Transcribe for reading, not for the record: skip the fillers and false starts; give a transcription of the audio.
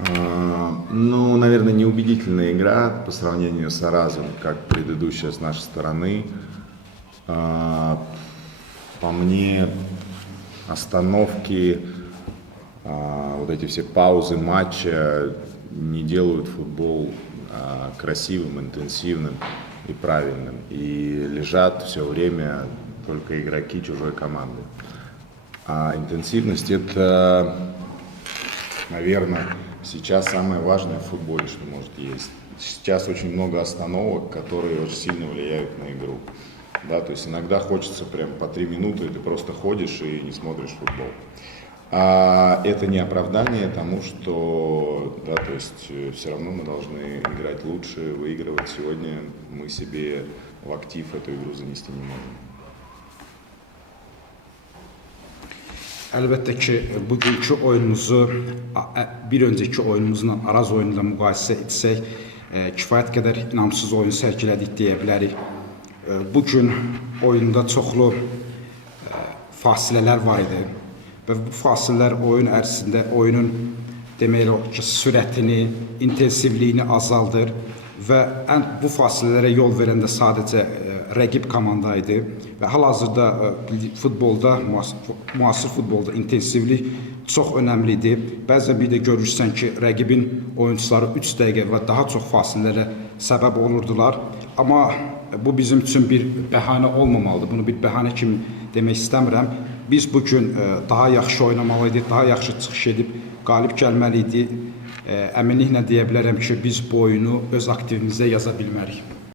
Ну, наверное, неубедительная игра по сравнению с Аразом, как предыдущая с нашей стороны. По мне, остановки, вот эти все паузы матча не делают футбол красивым, интенсивным и правильным. И лежат все время только игроки чужой команды. А интенсивность — это, наверное, сейчас самое важное в футболе, что может есть. Сейчас очень много остановок, которые очень сильно влияют на игру. Да, то есть иногда хочется прям по 3 минуты, и ты просто ходишь и не смотришь футбол. А это не оправдание тому, что, да, то есть все равно мы должны играть лучше, выигрывать. Сегодня мы себе в актив эту игру занести не можем. Əlbəttə ki, bugünkü oyunumuzu bir öncəki oyunumuzla Araz oyunuyla müqayisə etsək, kifayət qədər inamsız oyun sərgilədik deyə bilərik. Bugün oyunda çoxlu fasilələr var idi və bu fasilələr oyun ərzində oyunun demək olar ki, sürətini, intensivliyini azaldır və bu fasilələrə yol verən də sadəcə rəqib komanda idi və hal-hazırda futbolda, müasir futbolda intensivlik çox önəmlidir. Bəzən bir də görürsən ki, rəqibin oyuncuları 3 dəqiqə və daha çox fasilələrə səbəb olurdular. Amma bu bizim üçün bir bəhanə olmamalıdır. Bunu bir bəhanə kimi demək istəmirəm. Biz bugün daha yaxşı oynamalıydıq, daha yaxşı çıxış edib qalib gəlməliydik. Əminliklə deyə bilərəm ki, biz bu oyunu öz aktivimizə yaza bilmərik.